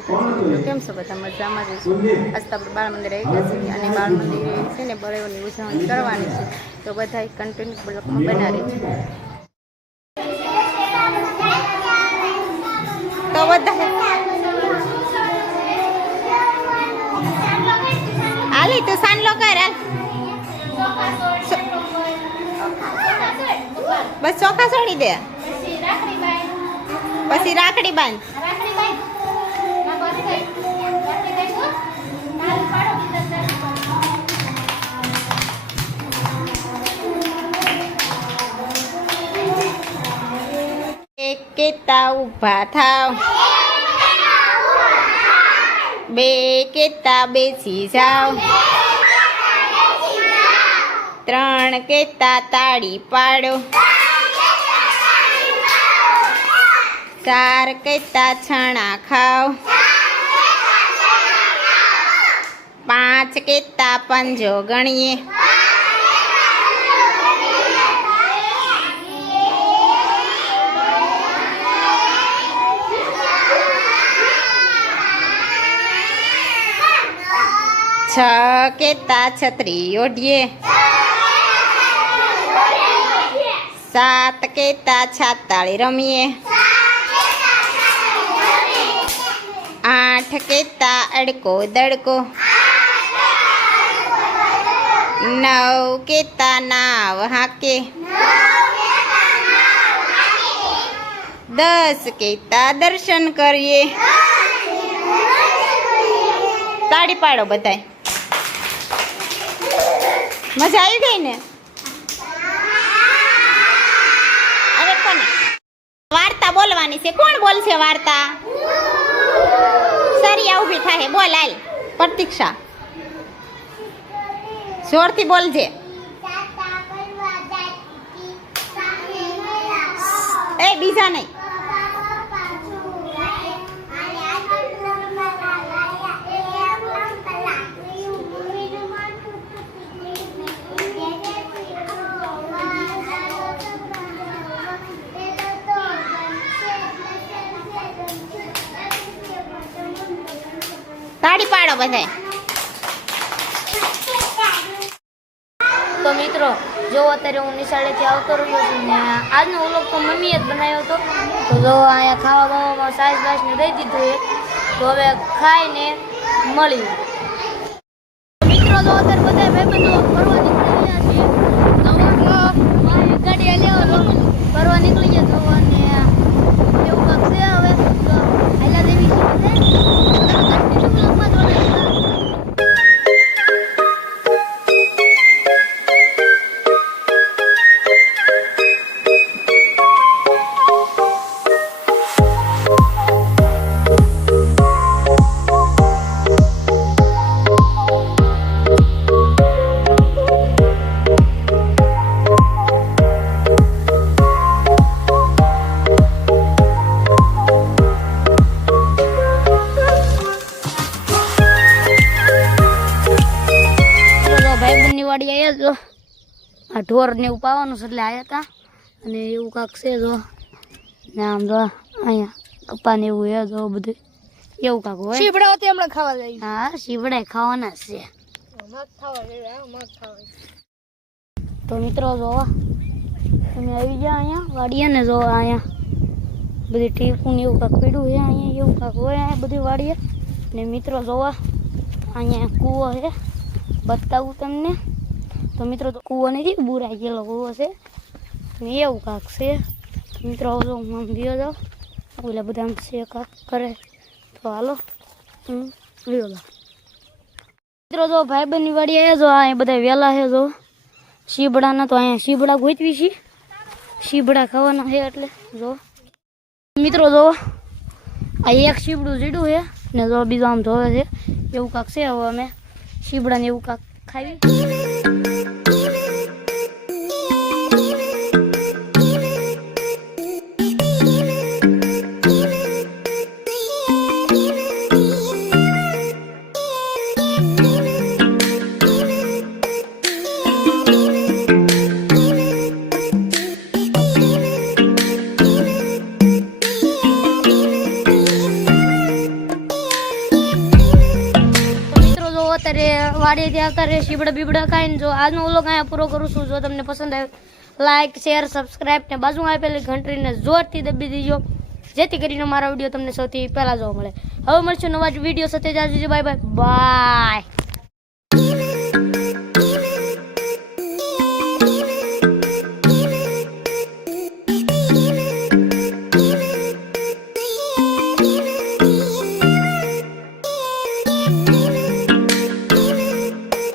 કેમ છો બધા મજામાં જ છું? આજ તો આપણે બાળ મંદિર આવી ગયા છીએ અને બાળ મંદિરે છે ને બળેવની ઉજવણી કરવાની છે. તો બધા કન્ટિન્યુ બ્લોકમાં બનાવી છે. તો બધા હાલી તું સાંડલો કર બસ ચોખા છોડી દે. પછી રાખડી બાંધ. કેતા ઊભા થાવ. બે કેતા બેસી જાવ. ત્રણ કેતા તાળી પાડો. ચાર કેતા છણા ખાવ. પાંચ કેતા પંજો ગણીએ. છ કેતા છત્રી ઓઢીએ સાત કેતા છાતાળી રમીએ આઠ કેતા અડકો દડકો નવ કેતા નાવ હાકે દસ કેતા દર્શન કરીએ તાળી પાડો બધાય મજા આવી ગઈ ને હવે કોને વાર્તા બોલવાની છે કોણ બોલશે વાર્તા સરિયા ઊભી થાય બોલ હાલ પ્રતીક્ષા જોરથી બોલજે એ બીજા નહીં તાળી પાડો બધે તો મિત્રો, જો અત્યારે હું નિશાળેથી આવતો રહ્યો છું ને આજનો વ્લોગ તો મમ્મીએ જ બનાવ્યો હતો. તો જો અહીંયા ખાવા બાવામાં સાઈઝ બાઈસને દઈ દીધું એ તો હવે ખાઈને મળી મિત્રો તો અત્યારે બધા ભાઈબંધો ફરવા નીકળી રહ્યા છીએ વાડી આવ્યા જો આ ઢોર ને એવું પાવાનું છે એટલે આવ્યા હતા અને એવું કાંક છે જો ને આમ જો અહીંયા કપ્પા ને એવું એ જો બધું. એવું કાંક હોય. હોતી હમણાં ખાવા જાય. હા શીવડાય ખાવાના છે. તો મિત્રો જો તમે આવી ગયા અહીંયા વાડીએ ને જો અહીંયા બધી ટીપું ને એવું કાંક પીડ્યું છે અહીંયા એવું કાંક હોય અહીંયા બધી વાડીએ. ને મિત્રો જોવા અહીંયા કૂવો છે. બતાવું તમને. તો મિત્રો તો કૂવો નથી બુરાઈ ગયેલો કૂવો છે. એવું કાંક છે. મિત્રો જો હું આમ ગયો જાઉં ઓલા બધા આમ છે કાંક કરે. તો હાલો, હું ગયો જાઉં મિત્રો જો ભાઈબંધની વાડી આવ્યા જો આ બધા વહેલા છે જો. શીબડાના તો અહીંયા શીબડા ગોતવી છે. શીબડા ખાવાના છે એટલે જો. મિત્રો જો, આ એક શીબડું જીડું છે ને જો બીજું આમ ધોવે છે. એવું કાંક છે, હવે અમે શીબડાને એવું કાંક ખાવી વાડીએથી આવતા રહે શીબડા બીબડા ખાઈને જો આજનો ઓલો કાંઈ પૂરો કરું છું. જો તમને પસંદ આવે લાઇક શેર સબસ્ક્રાઇબ ને બાજુમાં આપેલી ઘંટરીને જોરથી દબી દીજો. જેથી કરીને મારા વીડિયો તમને સૌથી પહેલાં જોવા મળે. હવે મળશું નવા જ વીડિયો સાથે. જાજુ બાય બાય બાય